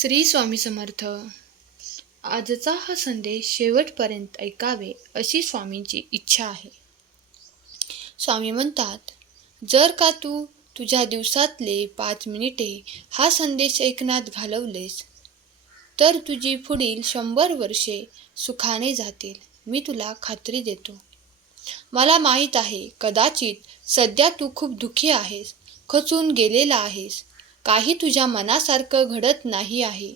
श्री स्वामी समर्थ. आजचा हा संदेश शेवटपर्यंत ऐकावे अशी स्वामींची इच्छा आहे. स्वामी म्हणतात जर का तू तुझ्या दिवसातले पाच मिनिटे हा संदेश ऐकण्यात घालवलेस तर तुझी पुढील शंभर वर्षे सुखाने जातील. मी तुला खात्री देतो. मला माहीत आहे कदाचित सध्या तू खूप दुःखी आहेस खचून गेलेला आहेस काही तुझ्या मनासारखं घडत नाही आहे.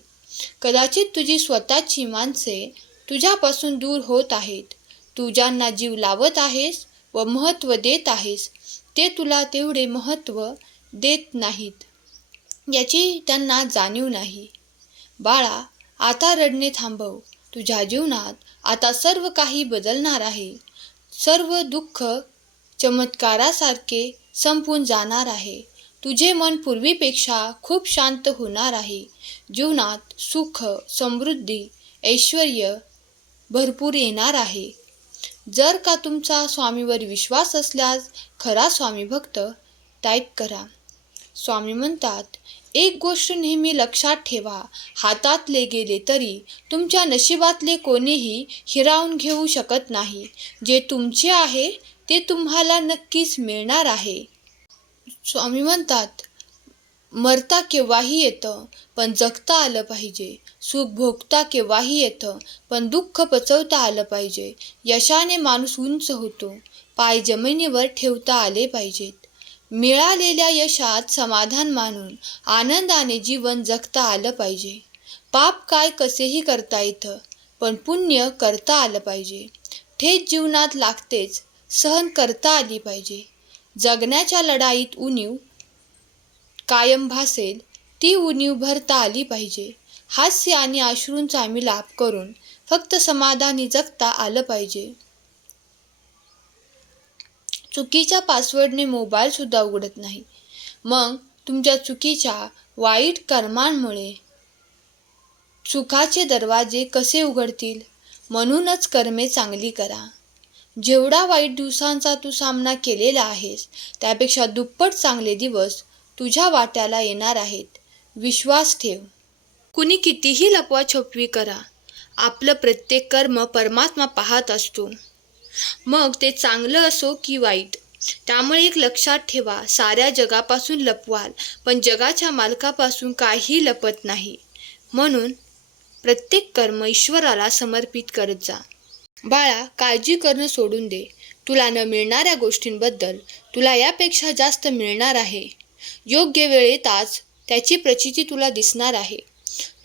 कदाचित तुझी स्वतःची माणसे तुझ्यापासून दूर होत आहेत. तू ज्यांना जीव लावत आहेस व महत्त्व देत आहेस ते तुला तेवढे महत्त्व देत नाहीत. याची त्यांना जाणीव नाही. बाळा आता रडणे थांबव. तुझ्या जीवनात आता सर्व काही बदलणार आहे. सर्व दुःख चमत्कारासारखे संपून जाणार आहे. तुझे मन पूर्वीपेक्षा खूप शांत होणार आहे. जीवनात सुख समृद्धी ऐश्वर भरपूर येणार आहे. जर का तुमचा स्वामीवर विश्वास असल्यास खरा स्वामी भक्त टाईप करा. स्वामी म्हणतात एक गोष्ट नेहमी लक्षात ठेवा हातातले गेले तरी तुमच्या नशिबातले कोणीही हिरावून घेऊ शकत नाही. जे तुमचे आहे ते तुम्हाला नक्कीच मिळणार आहे. स्वामी म्हणतात मरता केव्हाही येतं पण जगता आलं पाहिजे. सुख भोगता केव्हाही येतं पण दुःख पचवता आलं पाहिजे. यशाने माणूस उंच होतो पाय जमिनीवर ठेवता आले पाहिजेत. मिळालेल्या यशात समाधान मानून आनंदाने जीवन जगता आलं पाहिजे. पाप काय कसेही करता येतं पण पुण्य करता आलं पाहिजे. थेट जीवनात लागतेच सहन करता आली पाहिजे. जगण्याच्या लढाईत उणीव कायम भासेल ती उणीव भरता आली पाहिजे. हास्य आणि अश्रूंचा मिलाप करून फक्त समाधानी जगता आलं पाहिजे. चुकीच्या पासवर्डने मोबाईल सुद्धा उघडत नाही. मग तुमच्या चुकीच्या वाईट कर्मांमुळे सुखाचे दरवाजे कसे उघडतील? म्हणूनच कर्मे चांगली करा. जेवढा वाईट दिवसांचा तू सामना केलेला आहेस त्यापेक्षा दुप्पट चांगले दिवस तुझ्या वाट्याला येणार आहेत. विश्वास ठेव. कुणी कितीही लपवा छपवी करा. आपलं प्रत्येक कर्म परमात्मा पाहत असतो. मग ते चांगलं असो की वाईट? त्यामुळे एक लक्षात ठेवा साऱ्या जगापासून लपवाल पण जगाच्या मालकापासून काही लपत नाही. म्हणून प्रत्येक कर्म ईश्वराला समर्पित करत जा. बाळा काळजी करणं सोडून दे. तुला न मिळणाऱ्या गोष्टींबद्दल तुला यापेक्षा जास्त मिळणार आहे. योग्य वेळेत आज त्याची प्रचिती तुला दिसणार आहे.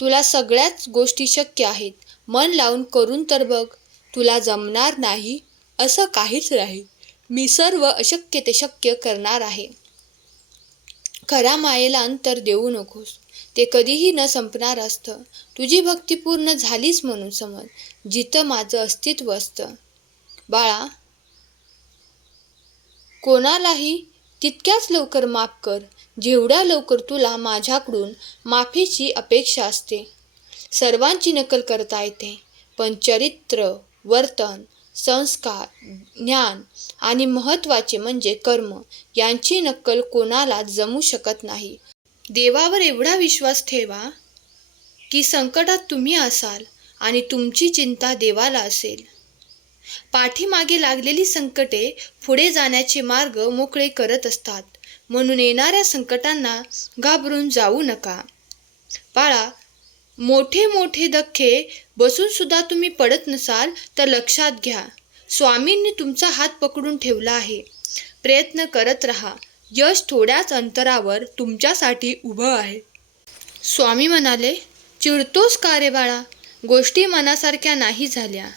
तुला सगळ्याच गोष्टी शक्य आहेत. मन लावून करून तर बघ. तुला जमणार नाही असं काहीच नाही. मी सर्व अशक्य ते शक्य करणार आहे. खरा मायेला अंतर देऊ नकोस. ते कधीही न संपणार असतं. तुझी भक्ती पूर्ण झालीच म्हणून समज. जिथं माझं अस्तित्व असतं. बाळा कोणालाही तितक्याच लवकर माफ कर. जेवढ्या लवकर तुला माझ्याकडून माफीची अपेक्षा असते. सर्वांची नकल करता येते. पण चरित्र वर्तन संस्कार ज्ञान आणि महत्त्वाचे म्हणजे कर्म यांची नक्कल कोणाला जमू शकत नाही. देवावर एवढा विश्वास ठेवा की संकटात तुम्ही असाल आणि तुमची चिंता देवाला असेल. पाठीमागे लागलेली संकटे पुढे जाण्याचे मार्ग मोकळे करत असतात. म्हणून येणाऱ्या संकटांना घाबरून जाऊ नका. बाळा मोठे मोठे धक्के बसूनसुद्धा तुम्ही पडत नसाल तर लक्षात घ्या. स्वामींनी तुमचा हात पकडून ठेवला आहे. प्रयत्न करत रहा. यश थोड्याच अंतरावर तुमच्यासाठी उभं आहे. स्वामी म्हणाले चिडतोस का रे बाळा? गोष्टी मनासारख्या नाही झाल्या.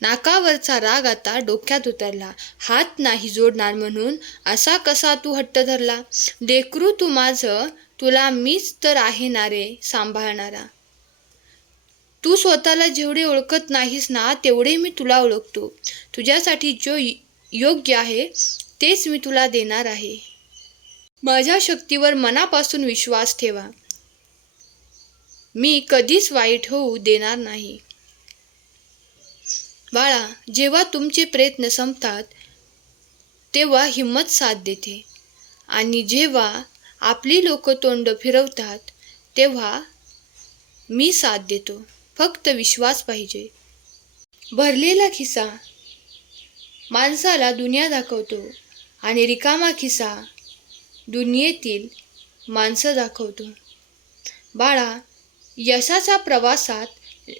नाकावरचा राग आता डोक्यात उतरला. हात नाही जोडणार म्हणून? असा कसा तू हट्ट धरला? लेकरू तू माझं तुला मीच तर आहे ना रे सांभाळणारा. तू स्वतःला जेवढे ओळखत नाहीस ना तेवढे मी तुला ओळखतो. तुझ्यासाठी जो योग्य आहे तेच मी तुला देणार आहे. माझ्या शक्तीवर मनापासून विश्वास ठेवा. मी कधीच वाईट होऊ देणार नाही. बाळा जेव्हा तुमचे प्रयत्न संपतात तेव्हा हिंमत साथ देते. आणि जेव्हा आपली लोक तोंड फिरवतात तेव्हा मी साथ देतो. फक्त विश्वास पाहिजे. भरलेला खिसा माणसाला दुनिया दाखवतो. आणि रिकामा खिसा दुनियेतील माणसं दाखवतो. बाळा यशाच्या प्रवासात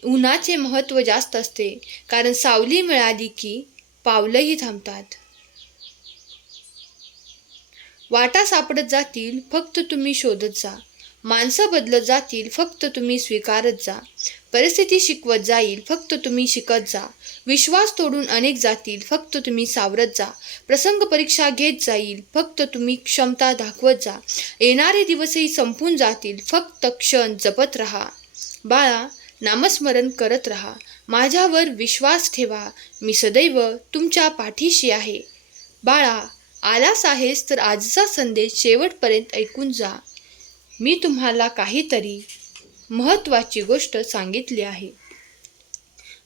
उन्हाचे महत्त्व जास्त असते कारण सावली मिळाली की पावलंही थांबतात. वाटा सापडत जातील फक्त तुम्ही शोधत जा. माणसं बदलत जातील फक्त तुम्ही स्वीकारत जा. परिस्थिती शिकवत जाईल फक्त तुम्ही शिकत जा. विश्वास तोडून अनेक जातील फक्त तुम्ही सावरत जा. प्रसंग परीक्षा घेत जाईल फक्त तुम्ही क्षमता दाखवत जा. येणारे दिवसही संपून जातील फक्त क्षण जपत राहा. बाळा नामस्मरण करत राहा. माझ्यावर विश्वास ठेवा. मी सदैव तुमच्या पाठीशी आहे. बाळा आलास आहेस तर आजचा संदेश शेवटपर्यंत ऐकून जा. मी तुम्हाला काहीतरी महत्त्वाची गोष्ट सांगितली आहे.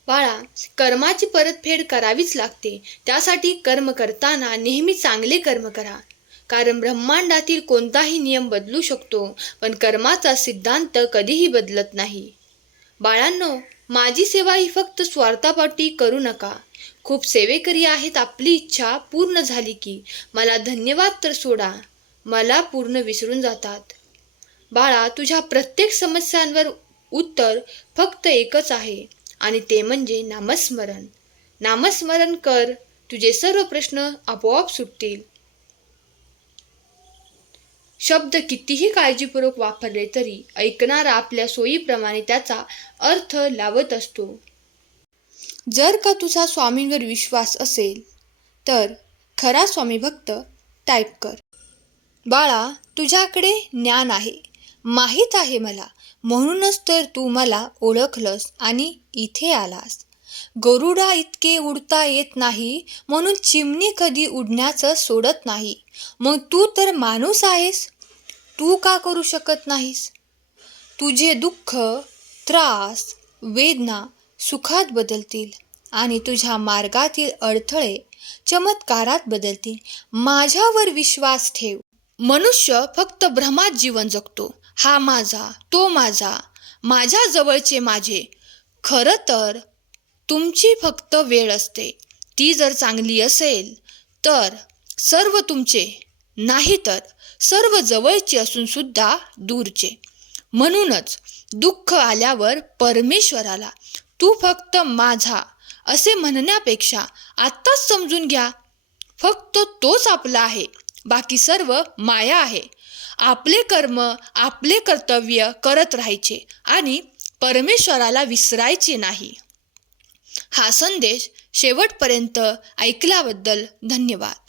बाळा कर्माची परतफेड करावीच लागते. त्यासाठी कर्म करताना नेहमी चांगले कर्म करा. कारण ब्रह्मांडातील कोणताही नियम बदलू शकतो पण कर्माचा सिद्धांत कधीही बदलत नाही. बाळांनो माझी सेवा ही फक्त स्वार्थापाटी करू नका. खूप सेवेकरी आहेत आपली इच्छा पूर्ण झाली की. मला धन्यवाद तर सोडा. मला पूर्ण विसरून जातात. बाळा तुझ्या प्रत्येक समस्यांवर उत्तर फक्त एकच आहे आणि ते म्हणजे नामस्मरण. नामस्मरण कर तुझे सर्व प्रश्न आपोआप सुटतील. शब्द कितीही काळजीपूर्वक वापरले तरी ऐकणारा आपल्या सोयीप्रमाणे त्याचा अर्थ लावत असतो. जर का तुझा स्वामींवर विश्वास असेल तर खरा स्वामी भक्त टाईप कर. बाळा तुझ्याकडे ज्ञान आहे. माहीत आहे मला. म्हणूनच तर तू मला ओळखलंस आणि इथे आलास. गरुडा इतके उडता येत नाही म्हणून चिमणी कधी उडण्याचं सोडत नाही. मग तू तर माणूस आहेस. तू का करू शकत नाहीस? तुझे दुःख त्रास वेदना सुखात बदलतील आणि तुझ्या मार्गातील अडथळे चमत्कारात बदलतील. माझ्यावर विश्वास ठेव. मनुष्य फक्त भ्रमात जीवन जगतो. हा माझा तो माझा माझ्या जवळचे माझे. खरं तर तुमची फक्त वेळ असते. ती जर चांगली असेल तर सर्व तुमचे नाही तर सर्व जवळचे असून सुद्धा दूरचे. म्हणूनच दुःख आल्यावर परमेश्वराला तू फक्त माझा असे म्हणण्यापेक्षा आत्ताच समजून घ्या. फक्त तोच आपला आहे. बाकी सर्व माया आहे. आपले कर्म आपले कर्तव्य करत राहायचे आणि परमेश्वराला विसरायचे नाही. हा संदेश शेवटपर्यंत ऐकल्याबद्दल धन्यवाद.